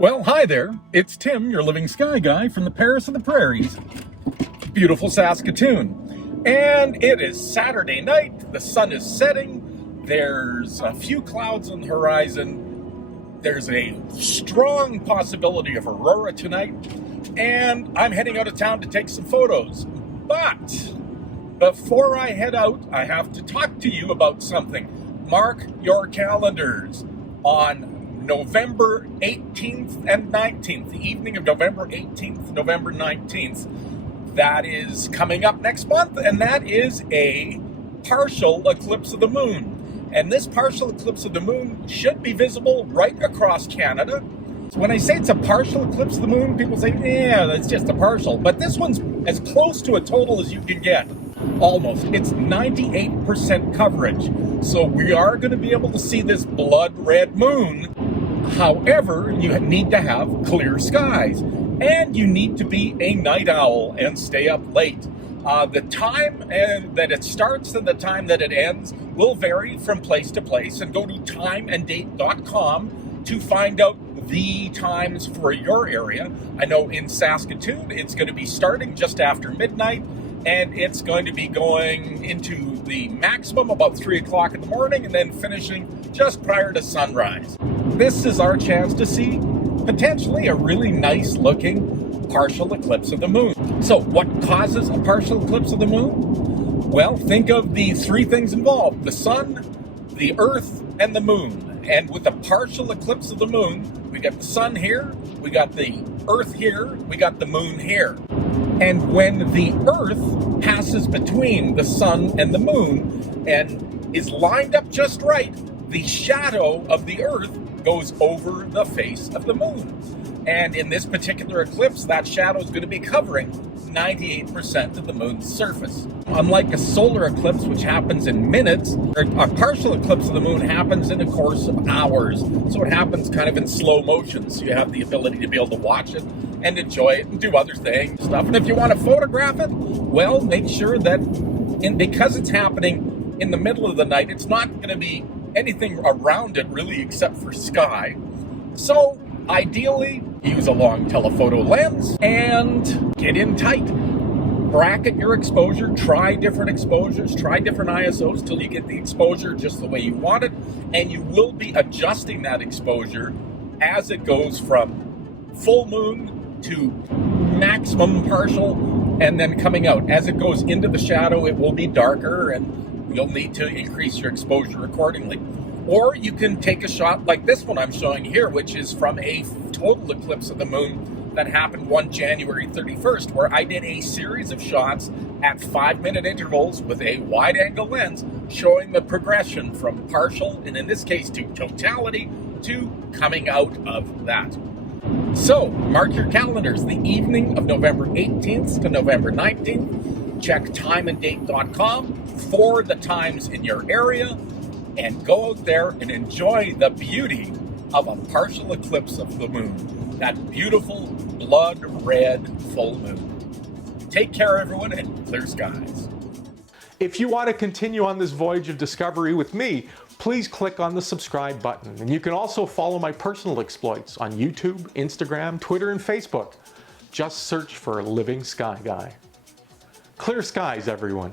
Well, hi there. It's Tim, your living sky guy from the Paris of the Prairies, beautiful Saskatoon. And it is Saturday night. The sun is setting. There's a few clouds on the horizon. There's a strong possibility of aurora tonight. And I'm heading out of town to take some photos. But before I head out, I have to talk to you about something. Mark your calendars on November 18th and 19th, the evening of November 18th, November 19th. That is coming up next month, and that is a partial eclipse of the moon. And this partial eclipse of the moon should be visible right across Canada. When I say it's a partial eclipse of the moon, people say, yeah, that's just a partial. But this one's as close to a total as you can get. Almost. It's 98% coverage. So we are going to be able to see this blood red moon. However, you need to have clear skies. And you need to be a night owl and stay up late. The time that it starts and the time that it ends will vary from place to place. And go to timeanddate.com to find out the times for your area. I know in Saskatoon, it's going to be starting just after midnight. And it's going to be going into the maximum about 3 o'clock in the morning and then finishing just prior to sunrise. This is our chance to see potentially a really nice looking partial eclipse of the moon. So what causes a partial eclipse of the moon? Well, think of the three things involved: the sun, the earth, and the moon. And with a partial eclipse of the moon, we got the sun here, we got the earth here, we got the moon here. And when the earth passes between the sun and the moon and is lined up just right, the shadow of the earth goes over the face of the moon. And in this particular eclipse, that shadow is going to be covering 98% of the moon's surface. Unlike a solar eclipse, which happens in minutes, a partial eclipse of the moon happens in a course of hours. So it happens kind of in slow motion. So you have the ability to be able to watch it and enjoy it and do other things, stuff. And if you want to photograph it, well, make sure that, because it's happening in the middle of the night, it's not going to be anything around it really except for sky. So ideally, use a long telephoto lens and get in tight. Bracket your exposure, try different exposures, try different ISOs till you get the exposure just the way you want it. And you will be adjusting that exposure as it goes from full moon to maximum partial and then coming out. As it goes into the shadow, it will be darker and you'll need to increase your exposure accordingly. Or you can take a shot like this one I'm showing here, which is from a total eclipse of the moon that happened one January 31st, where I did a series of shots at 5-minute intervals with a wide-angle lens showing the progression from partial, and in this case to totality, to coming out of that. So, mark your calendars, the evening of November 18th to November 19th. Check timeanddate.com for the times in your area and go out there and enjoy the beauty of a partial eclipse of the moon. That beautiful blood red full moon. Take care, everyone, and clear skies. If you want to continue on this voyage of discovery with me, please click on the subscribe button. And you can also follow my personal exploits on YouTube, Instagram, Twitter, and Facebook. Just search for Living Sky Guy. Clear skies, everyone.